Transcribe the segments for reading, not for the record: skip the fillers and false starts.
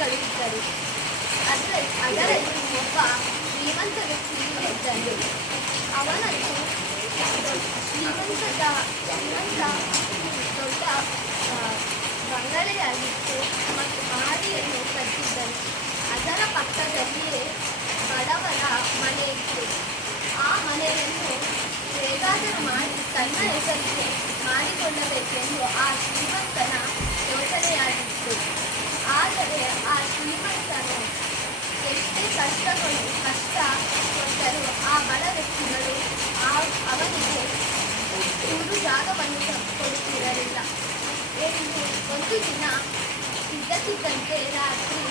ವ್ಯಕ್ತಿಗಳು ಇದ್ದರು. ಅದರಲ್ಲಿ ಒಬ್ಬ ಶ್ರೀಮಂತ ವ್ಯಕ್ತಿ ಇದ್ದನು. ಅವನನ್ನು ಶ್ರೀಮಂತ ದೊಡ್ಡ ಬಂಗಲೆಯಾಗಿತ್ತು ಮತ್ತು ಮಹಡಿಯನ್ನು ಕಟ್ಟಿದ್ದನು. ಅದರ ಪಕ್ಕದಲ್ಲಿಯೇ ಬಡವರ ಮನೆ ಇತ್ತು. ಆ ಮನೆಯನ್ನು ಹೇಗಾದರೂ ಮಾಡಿ ತನ್ನ ಹೆಸರಿಗೆ ಮಾಡಿಕೊಳ್ಳಬೇಕೆಂದು ಆ ಶ್ರೀಮಂತನ ಯೋಚನೆಯಾಗಿತ್ತು. ಆದರೆ ಆ ಶ್ರೀಮಂತನು ಎಷ್ಟೇ ಕಷ್ಟ ಕೊಟ್ಟರೂ ಆ ಬಡ ವ್ಯಕ್ತಿಗಳು ಅವನಿಗೆ ಒಂದು ಜಾಗವನ್ನು ಕೊಡುತ್ತಿರಲಿಲ್ಲ. ಒಂದು ದಿನ ಇದ್ದಕ್ಕಿದ್ದಂತೆ ರಾತ್ರಿ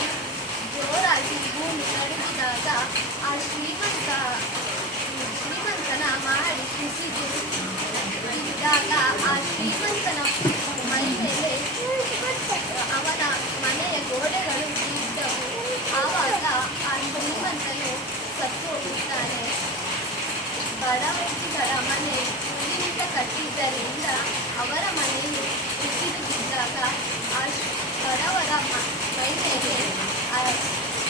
ಜೋರಾಗಿ ಭೂಮಿ ನಡುಗಿದಾಗ ಆ ಶ್ರೀಮಂತನ ಮಹಡಿ ಕುಸಿದು ಬಿದ್ದಾಗ ಆ ಶ್ರೀಮಂತನ ಮೈ ಮೇಲೆ ಅವನ ಮನೆಯ ಗೋಡೆಗಳು ಬಿದ್ದವು. ಆವಾಗ ಆ ಶ್ರೀಮಂತನು ಸತ್ತು ಹೋಗುತ್ತಾನೆ. ಬಡ ವ್ಯಕ್ತಿಗಳ ಮನೆ ಹುಲ್ಲಿನಿಂದ ಕಟ್ಟಿದ್ದರಿಂದ ಅವರ ಮನೆಯು ಕುಸಿದು ಬಿದ್ದಾಗ ಆ ಬಡವರ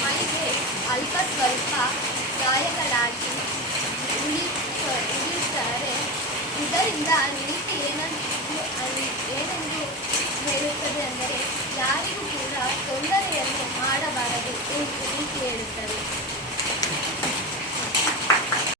ಮೈಗೆ ಅಲ್ಪ ಸ್ವಲ್ಪ ಗಾಯಗಳಾಗಿ ಉಳಿಯುತ್ತಾರೆ. ಇದರಿಂದ ನೀತಿ ಏನೆಂದು ಹೇಳುತ್ತದೆ ಅಂದರೆ, ಯಾರಿಗೂ ಕೂಡ ತೊಂದರೆಯನ್ನು ಮಾಡಬಾರದು ಎಂದು ನೀತಿ ಹೇಳುತ್ತದೆ.